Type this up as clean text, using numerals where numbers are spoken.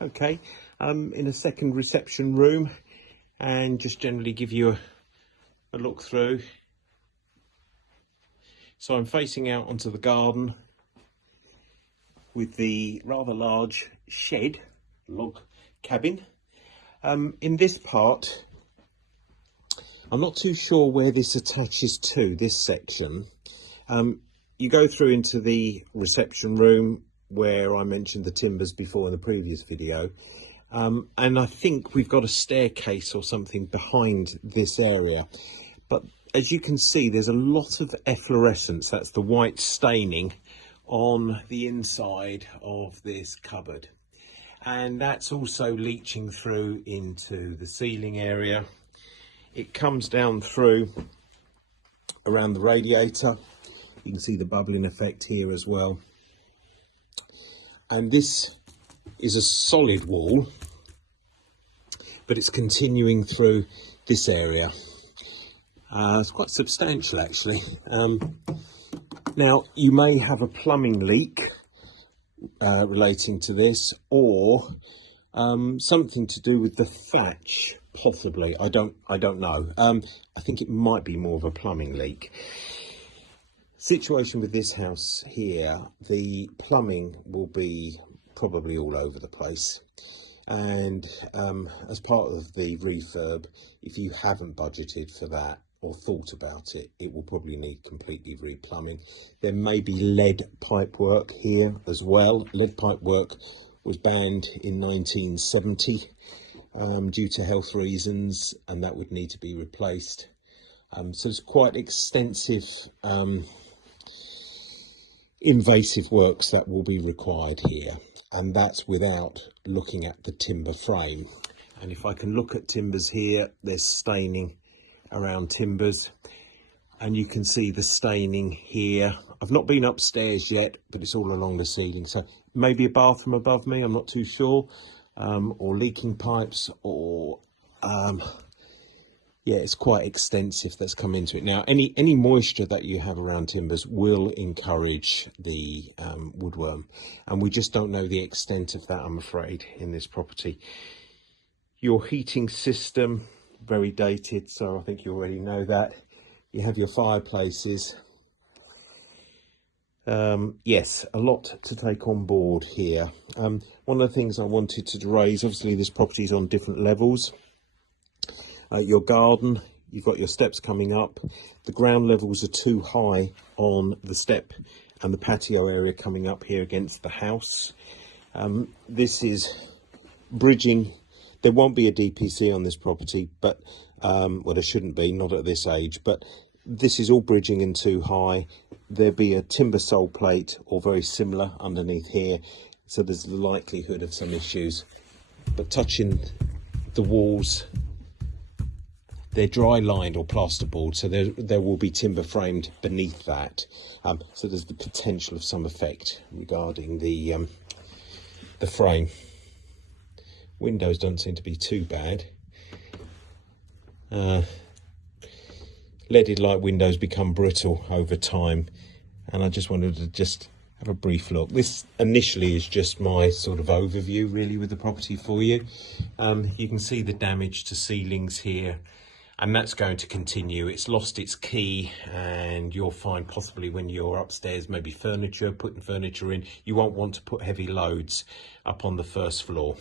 Okay, in a second reception room, and just generally give you a look through. So I'm facing out onto the garden with the rather large shed, log cabin. In this part, I'm not too sure where this attaches to, this section. You go through into the reception room where I mentioned the timbers before in the previous video. And I think we've got a staircase or something behind this area. But as you can see, there's a lot of efflorescence, that's the white staining on the inside of this cupboard. And that's also leaching through into the ceiling area. It comes down through around the radiator. You can see the bubbling effect here as well. And this is a solid wall, but it's continuing through this area. It's quite substantial actually. Now you may have a plumbing leak relating to this, or something to do with the thatch, possibly. I don't know. I think it might be more of a plumbing leak. Situation with this house here, the plumbing will be probably all over the place, and as part of the refurb, if you haven't budgeted for that or thought about it, it will probably need completely replumbing. There may be lead pipe work here as well. Lead pipe work was banned in 1970 due to health reasons, and that would need to be replaced. So it's quite extensive invasive works that will be required here, and that's without looking at the timber frame. And if I can look at timbers here, there's staining around timbers, and you can see the staining here. I've not been upstairs yet, but it's all along the ceiling, so maybe a bathroom above me, I'm not too sure, or leaking pipes, or yeah, it's quite extensive that's come into it. Now, any moisture that you have around timbers will encourage the woodworm, and we just don't know the extent of that, I'm afraid, in this property. Your heating system, very dated, so I think you already know that. You have your fireplaces. Yes, a lot to take on board here. One of the things I wanted to raise, obviously this property is on different levels. Your garden, you've got your steps coming up. The ground levels are too high on the step and the patio area coming up here against the house. This is bridging. There won't be a DPC on this property, but well, there shouldn't be, not at this age, but this is all bridging in too high. There'll be a timber sole plate or very similar underneath here, so there's the likelihood of some issues. But touching the walls, they're dry lined or plasterboard, so there will be timber framed beneath that. So there's the potential of some effect regarding the frame. Windows don't seem to be too bad. Leaded light windows become brittle over time, and I just wanted to just have a brief look. This initially is just my sort of overview really with the property for you. You can see the damage to ceilings here, and that's going to continue. It's lost its key, and you'll find possibly when you're upstairs, maybe putting furniture in, you won't want to put heavy loads up on the first floor.